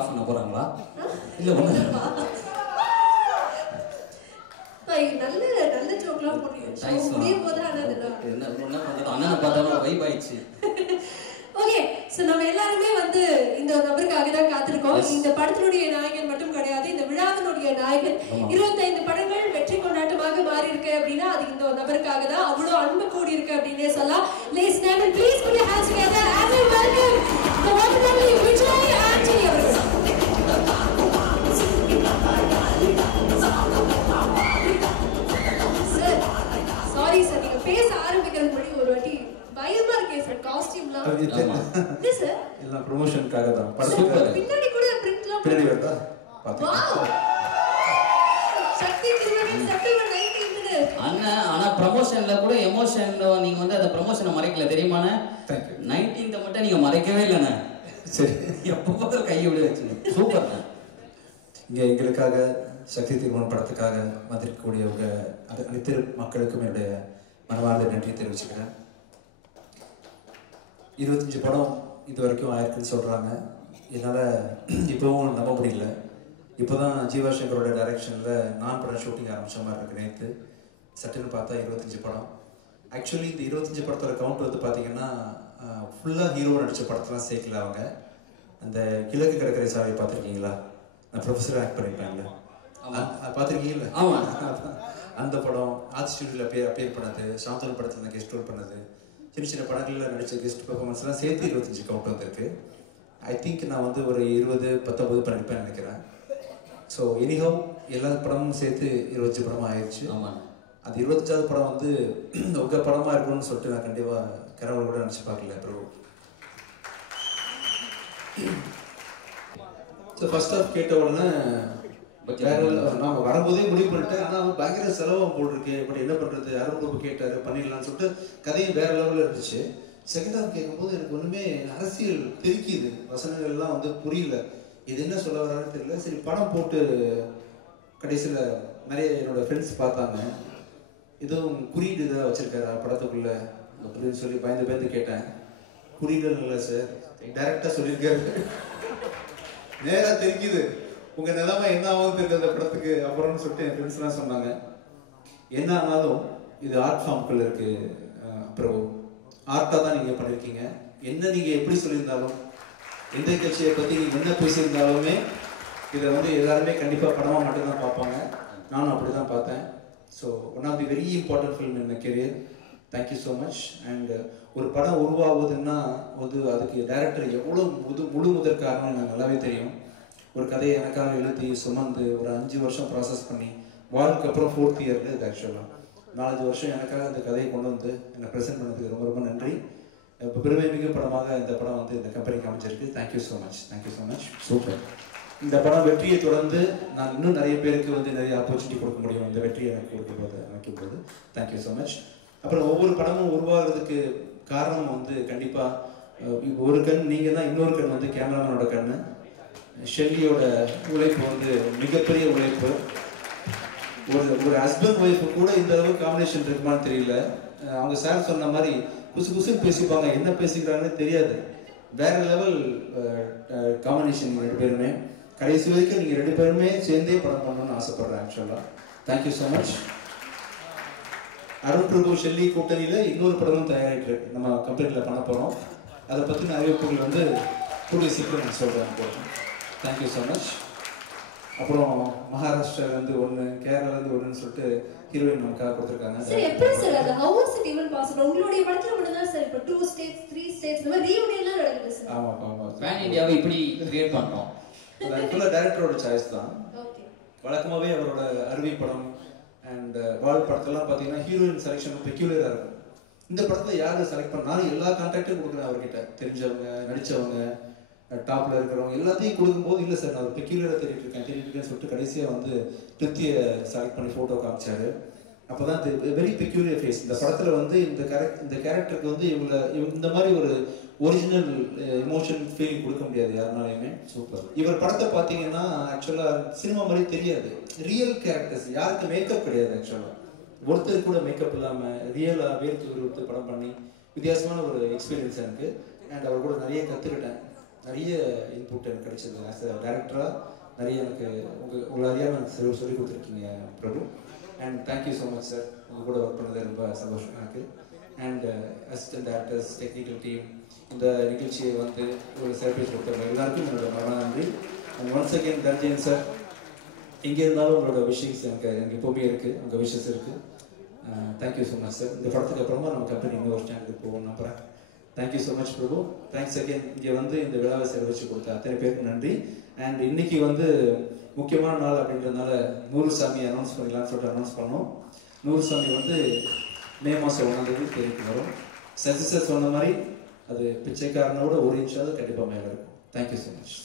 Of பண்ண போறாங்களா இல்ல ஒண்ணு நல்ல நல்ல ஜோக்லாம் போடுறீங்க முடியும் போது என்ன பண்றது அண்ணனை பார்த்தாலும் வைப் ஆயிடுச்சு ஓகே சோ நம்ம எல்லாரும் வந்து இந்த நபருக்காக தான் காத்திருக்கோம் இந்த படத்தினுடைய நாயகன் மட்டும் கிடையாது இந்த விழாவினுடைய நாயகன் 25 படங்கள் வெற்றி கொண்டாட்டமாக மாறி இருக்கு அப்படின்னா அது இந்த நபருக்காக தான் அவ்வளவு அன்பு கூடி இருக்கு அப்படினே சொல்லலாம் லேஸ் name please put your hands together and we welcome the one and only Vijay Antony அவர்கள் சாரி சார் நீங்க பேச ஆரம்பிக்கிறதுக்கு முன்னாடி ஒரு வாட்டி பயமா இருக்கே சார் காஸ்டியூம்லாம் என்ன சார் எல்லாம் ப்ரமோஷனுக்காக தான் சூப்பர் பின்னாடி கூட பிரிண்ட்லாம் பின்னாடி வரதா வாவ் சக்தி திருமணி செப்டம்பர் 19th அண்ணா ஆனா ப்ரமோஷன்ல கூட எமோஷன்ல நீங்க வந்து அந்த ப்ரமோஷனை மறைக்கல தெரியுமாண்ணே Thank you 19th மட்டும் நீங்க மறைக்கவே இல்லைண்ணே சரி எப்போ பார்த்தாலும் கையை விட வச்சுங்க சூப்பர்ண்ணே இங்கே எங்களுக்காக சக்தி திருமணம் படத்துக்காக வந்திருக்கக்கூடியவங்க அனைத்து மக்களுக்கும் என்னுடைய மனமார்ந்த நன்றி தெரிவிச்சுக்கிறேன் 25 படம் இது வரைக்கும் ஆயிருக்குன்னு சொல்கிறாங்க என்னால் இப்போவும் நம்ப முடியல இப்போ தான் ஜீவா சங்கரோட டைரக்ஷனில் நான் படம் ஷூட்டிங் ஆரம்பித்த மாதிரி இருக்கு நேற்று சட்டுன்னு பார்த்தா 25 படம் ஆக்சுவலி இந்த 25 படத்தோட கவுண்ட் வந்து பார்த்தீங்கன்னா ஃபுல்லாக ஹீரோ நடித்த படத்தெல்லாம் சேர்க்கல அவங்க அந்த கிழக்கு கடற்கரை சாலை பார்த்துருக்கீங்களா நான் ப்ரொஃபஸராக ஆக்ட் பண்ணியிருப்பேன்ல பார்த்துருக்கீங்களா ஆமாம் அந்த படம் ஆர்ட் ஸ்டுடியோவில் அப்பேர் பண்ணது சாந்தோன் படத்தில் நான் கெஸ்ட் ரோல் பண்ணது சின்ன சின்ன படங்களில் நடித்த கெஸ்ட் பெர்ஃபார்மன்ஸ்லாம் சேர்த்து 25 கவுண்ட் வந்திருக்கு ஐ திங்க் நான் வந்து ஒரு 20-19 பண்ணியிருப்பேன் நினைக்கிறேன் ஸோ எனிஹவ் எல்லா படமும் சேர்த்து 25 படமாக ஆயிடுச்சு ஆமாம் அது 25வது படம் வந்து உங்கள் படமாக இருக்கணும்னு சொல்லிட்டு நான் கண்டிப்பாக கனவுல கூட நினச்சி பார்க்கல ப்ரோ ஸோ ஃபர்ஸ்ட் ஆஃப் கேட்ட உடனே நான் வரும்போதே முடிவு பண்ணிட்டேன் ஆனால் பயங்கர செலவும் போட்டிருக்கு பட் என்ன பண்ணுறது அருண் கேட்டார் பண்ணிடலாம்னு சொல்லிட்டு கதையும் வேற லெவலில் இருந்துச்சு செகண்ட் ஹாஃப் கேட்கும்போது எனக்கு ஒன்றுமே அரசியல் தெரிக்குது வசனங்கள்லாம் வந்து புரியல இது என்ன சொல்ல வரான்னு தெரியல சரி படம் போட்டு கடைசியில் நிறைய என்னோட ஃப்ரெண்ட்ஸ் பார்த்தாங்க எதுவும் குறியீடு இதாக வச்சுருக்காரா படத்துக்குள்ளே அப்படின்னு சொல்லி பயந்து கேட்டேன் குறியீடு இல்லை சார் டைரெக்டாக சொல்லியிருக்காரு நேராக தெரிக்குது உங்கள் நிலைமை என்ன ஆகும் தெரியுது அந்த படத்துக்கு அப்புறம்னு சொல்லிட்டு என் ஃப்ரெண்ட்ஸ்லாம் சொன்னாங்க என்ன ஆனாலும் இது ஆர்ட் ஃபார்ம்குள்ள இருக்கு அப்புறம் ஆர்ட்டாக தான் நீங்கள் பண்ணியிருக்கீங்க என்ன நீங்கள் எப்படி சொல்லியிருந்தாலும் எந்த கட்சியை பற்றி நீங்கள் என்ன பேசியிருந்தாலுமே இதை வந்து எல்லாருமே கண்டிப்பாக படமாக மட்டும்தான் பார்ப்பாங்க நானும் அப்படி தான் பார்த்தேன் so one of the very important film in my career thank you so much and ஒரு படம் உருவாகுதுன்னா வந்து அதுக்கு டைரக்டர் எவ்வளோ முழு முதற் காரணம் எனக்கு நல்லாவே தெரியும் ஒரு கதையை எனக்காக எழுதி சுமந்து ஒரு 5 வருஷம் ப்ராசஸ் பண்ணி வாழ்க்கு அப்புறம் 4th இயரில் இது ஆக்சுவலாக 4 வருஷம் எனக்காக அந்த கதையை கொண்டு வந்து என்னை ப்ரெசென்ட் பண்ணதுக்கு ரொம்ப ரொம்ப நன்றி இப்போ பெருமை மிகு படமாக இந்த படம் வந்து இந்த கம்பெனிக்கு அமைச்சிருக்கு தேங்க்யூ ஸோ மச் சூப்பர் இந்த படம் வெற்றியை தொடர்ந்து நான் இன்னும் நிறைய பேருக்கு வந்து நிறைய ஆப்பர்ச்சுனிட்டி கொடுக்க முடியும் இந்த வெற்றியை எனக்கு அமைக்கும்போது தேங்க்யூ ஸோ மச் அப்புறம் ஒவ்வொரு படமும் உருவாகிறதுக்கு காரணம் வந்து கண்டிப்பாக ஒரு கண் நீங்கள் தான் இன்னொரு கண் வந்து கேமராமேனோட கண் ஷெல்லியோட உழைப்பு வந்து மிகப்பெரிய உழைப்பு ஒரு ஹஸ்பண்ட் ஒய்ஃபு கூட இந்த அளவுக்கு காம்பினேஷன் இருக்குமான்னு தெரியல அவங்க சார் சொன்ன மாதிரி குசுன்னு பேசிப்பாங்க என்ன பேசிக்கிறாங்கன்னு தெரியாது வேற லெவல் காம்பினேஷன் 2 பேருமே கடைசி வரைக்கும் நீங்கள் 2 பேருமே சேர்ந்தே படம் பண்ணணும்னு ஆசைப்படுறேன் ஆக்சுவலாக தேங்க்யூ ஸோ மச் அருண் பிரபு ஷெல்லி கூட்டணியில் இன்னொரு படமும் தயாரிட்டு இருக்கு நம்ம கம்பெனியில் பண்ண போகிறோம் அதை பற்றின அறிவிப்புகள் வந்து கூடிய சீக்கிரம் நான் சொல்கிறேன் தேங்க்யூ ஸோ மச் அப்புறம் மகாராஷ்டிராலேருந்து 1 கேரளாலேருந்து 1ன்னு சொல்லிட்டு ஹீரோயின் நமக்காக கொடுத்துருக்காங்க சார் எப்படி சார் அது how was it even possible உங்களுடைய படத்துல மட்டும் தான் சார் இப்போ 2 ஸ்டேட்ஸ் 3 ஸ்டேட்ஸ் நம்ம ரீயூனியன்லாம் நடக்குது சார் ஆமாம் பேன் இந்தியாவை இப்படி கிரியேட் பண்ணுறோம் ஃபுல்லாக டைரக்டரோட சாய்ஸ் தான் ஓகே வழக்கமாகவே அவரோட அருவி படம் அண்ட் வாழ் படத்தெல்லாம் பார்த்தீங்கன்னா ஹீரோயின் செலெக்ஷன் பெக்யூலராக இருக்கும் இந்த படத்தில் யார் செலக்ட் பண்ணாலும் எல்லா கான்டாக்டும் கொடுக்குறேன் அவர்கிட்ட தெரிஞ்சவங்க நடித்தவங்க டாப்பில் இருக்கிறவங்க எல்லாத்தையும் கொடுக்கும்போது இல்லை சார் நான் பெக்யூலராக தேடிட்டு இருக்கேன்னு சொல்லிட்டு கடைசியாக வந்து பிருத்தியை செலக்ட் பண்ணி ஃபோட்டோ காமிச்சாரு அப்போ தான் வெரி பெக்யூலியர் ஃபேஸ் இந்த படத்தில் வந்து இந்த கேரக்டருக்கு வந்து இந்த மாதிரி ஒரு ஒரிஜினல் எமோஷன் ஃபீலிங் கொடுக்க முடியாது யாருனாலையுமே சூப்பர் இவர் படத்தை பார்த்தீங்கன்னா ஆக்சுவலாக சினிமா மாதிரி தெரியாது ரியல் கேரக்டர்ஸ் யாருக்கு மேக்கப் கிடையாது ஆக்சுவலாக ஒருத்தர் கூட மேக்கப் இல்லாமல் ரியலாக வேர்த்து படம் பண்ணி வித்தியாசமான ஒரு எக்ஸ்பீரியன்ஸ் எனக்கு அண்ட் அவர் கூட நிறைய கற்றுக்கிட்டேன் நிறைய இன்புட் எனக்கு கிடைச்சது. ஆஸ் அ டேரக்டராக நிறைய எனக்கு உங்களை அறியாமல் எனக்கு சொல்லி கொடுத்துருக்கீங்க Prabhu. And thank you so much sir. உங்கள் கூட ஒர்க் பண்ணது ரொம்ப சந்தோஷம் எனக்கு. And assistant directors, technical team, இந்த நிகழ்ச்சியை வந்து ஒரு செலிப்ரேட் கொடுத்தவங்க எல்லாருக்கும் என்னோட மன நன்றி. அண்ட் ஒன்ஸ் அகேன் தர்ஜன் சார், எங்கே இருந்தாலும் உங்களோட விஷயஸ் எனக்கு எப்போவுமே இருக்குது, உங்கள் விஷஸ் இருக்குது. Thank you so much sir. இந்த படத்துக்கு அப்புறமா நம்ம கம்பெனி இன்னொரு ஸ்டாண்டுக்கு போவோம் நம்புகிறேன். Thank you so much Prabhu. Thanks again. இங்கே வந்து இந்த விழாவை செலவச்சு கொடுத்த அத்தனை பேருக்கு நன்றி. அண்ட் இன்னைக்கு வந்து முக்கியமான நாள் அப்படின்றதுனால நூறுசாமி அனௌன்ஸ் பண்ணிடலாம்னு சொல்லிட்டு அனௌன்ஸ் பண்ணோம். நூறுசாமி வந்து மே மாதம் 1ஆம் தேதி தேதிக்கு வரும். சசி சார் சொன்ன மாதிரி அது பிச்சைக்காரனோட ஒரு இன்ச்சாவது கண்டிப்பாக மேலே இருக்கும். Thank you so much.